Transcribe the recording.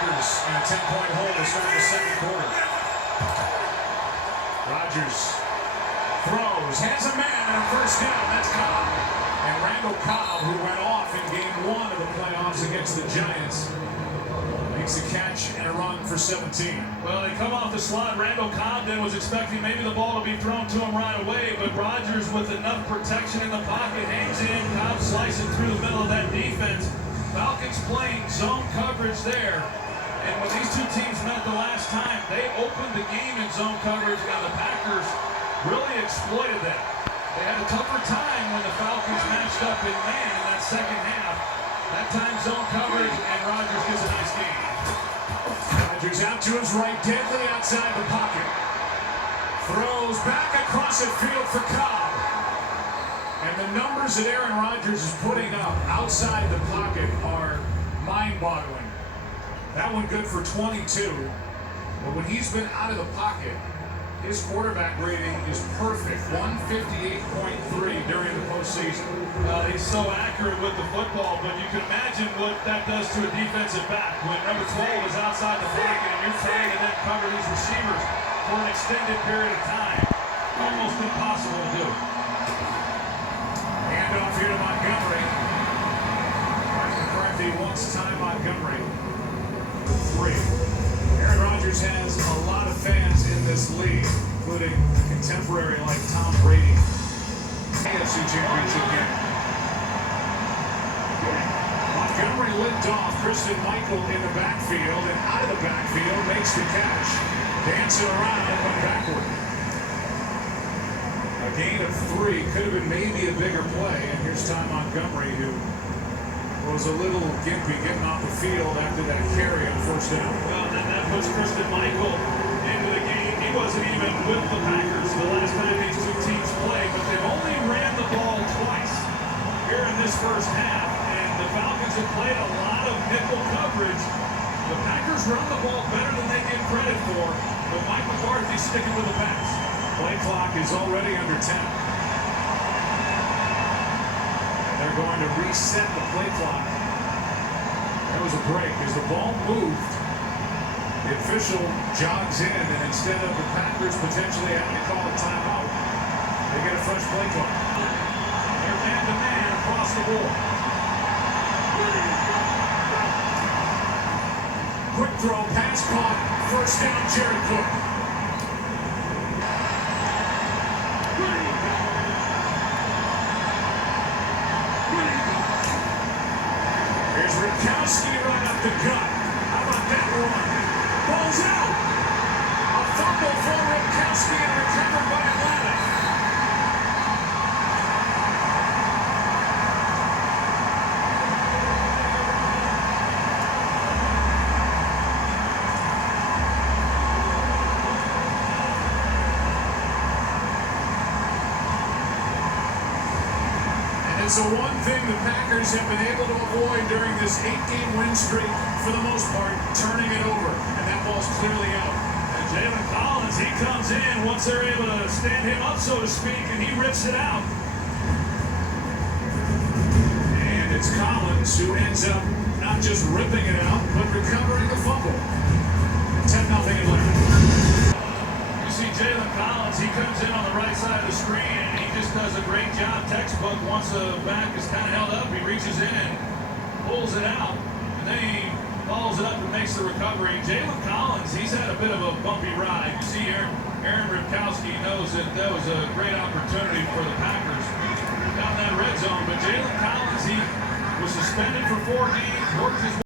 Packers in a 10-point hole to start the second quarter. Rodgers throws, has a man, and a first down. That's Cobb. And Randall Cobb, who went off in game 1 of the playoffs against the Giants, makes a catch and a run for 17. Well, they come off the slot. Randall Cobb then was expecting maybe the ball to be thrown to him right away, but Rodgers, with enough protection in the pocket, hangs in. Cobb slicing through the middle of that defense. Falcons playing zone coverage there. And when these two teams met the last time, they opened the game in zone coverage, and the Packers really exploited that. They had a tougher time when the Falcons matched up in man in that second half. That time zone coverage, and Rodgers gets a nice game. Rodgers out to his right, deadly outside the pocket. Throws back across the field for Cobb. And the numbers that Aaron Rodgers is putting up outside the pocket are mind-boggling. That one good for 22. But when he's been out of the pocket, his quarterback rating is perfect, 158.3 during the postseason. He's so accurate with the football, but you can imagine what that does to a defensive back. When number 12 is outside the pocket and you're trying to then cover these receivers for an extended period of time, almost impossible to do. Handoff here to Montgomery. Mark McCarthy wants time Montgomery. 3. Aaron Rodgers has a lot of fans in this league, including a contemporary like Tom Brady. AFC Championship game. Montgomery limped off. Christian Michael in the backfield, and out of the backfield makes the catch. Dancing around and went backward. A gain of 3 could have been maybe a bigger play, and here's Tom Montgomery, who was a little gimpy getting off the field after that carry on first down. Well, then that puts Christian Michael into the game. He wasn't even with the Packers the last time these two teams played, but they've only ran the ball twice here in this first half, and the Falcons have played a lot of nickel coverage. The Packers run the ball better than they give credit for, but Mike McCarthy's sticking with the pass. Play clock is already under 10. They're going to reset the play clock. That was a break as the ball moved. The official jogs in, and instead of the Packers potentially having to call a timeout, they get a fresh play clock. They're man-to-man across the board. Quick throw, pass caught, first down, Jared Cook. Here's Ripkowski right up the gut. How about that run? Ball's out. A fumble for Ripkowski and recovered by Atlanta. It's the one thing the Packers have been able to avoid during this 8-game win streak, for the most part, turning it over. And that ball's clearly out. And Jalen Collins, he comes in once they're able to stand him up, so to speak, and he rips it out. And it's Collins who ends up not just ripping it out, but recovering the fumble. 10-0 Atlanta. You see Jalen Collins, he comes in on the right side of the screen, and he just does a great job. Textbook, once the back is kind of held up, he reaches in and pulls it out, and then he follows it up and makes the recovery. Jalen Collins, he's had a bit of a bumpy ride. You see Aaron Ripkowski knows that that was a great opportunity for the Packers down that red zone, but Jalen Collins, he was suspended for 4 games, worked his